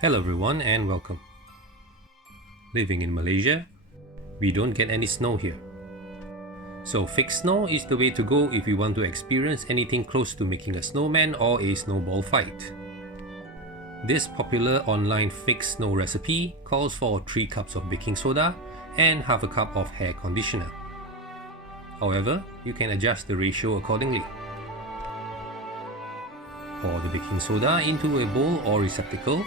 Hello everyone and welcome. Living in Malaysia, we don't get any snow here. So fake snow is the way to go if you want to experience anything close to making a snowman or a snowball fight. This popular online fake snow recipe calls for 3 cups of baking soda and half a cup of hair conditioner. However, you can adjust the ratio accordingly. Pour the baking soda into a bowl or receptacle.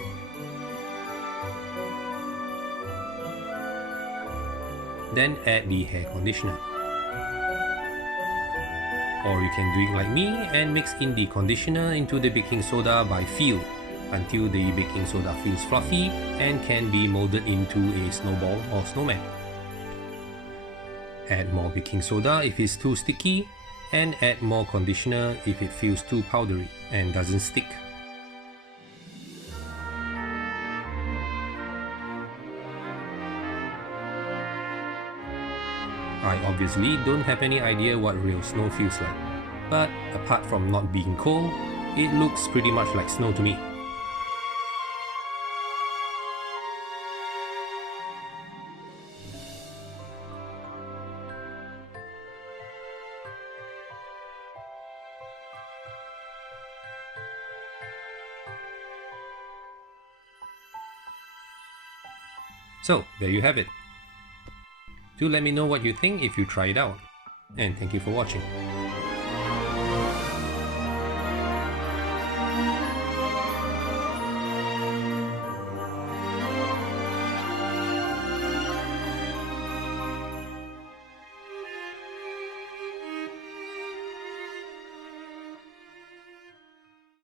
Then add the hair conditioner. Or you can do it like me and mix in the conditioner into the baking soda by feel until the baking soda feels fluffy and can be molded into a snowball or snowman. Add more baking soda if it's too sticky and add more conditioner if it feels too powdery and doesn't stick. I obviously don't have any idea what real snow feels like, but apart from not being cold, it looks pretty much like snow to me. So, there you have it. Do let me know what you think if you try it out. And thank you for watching.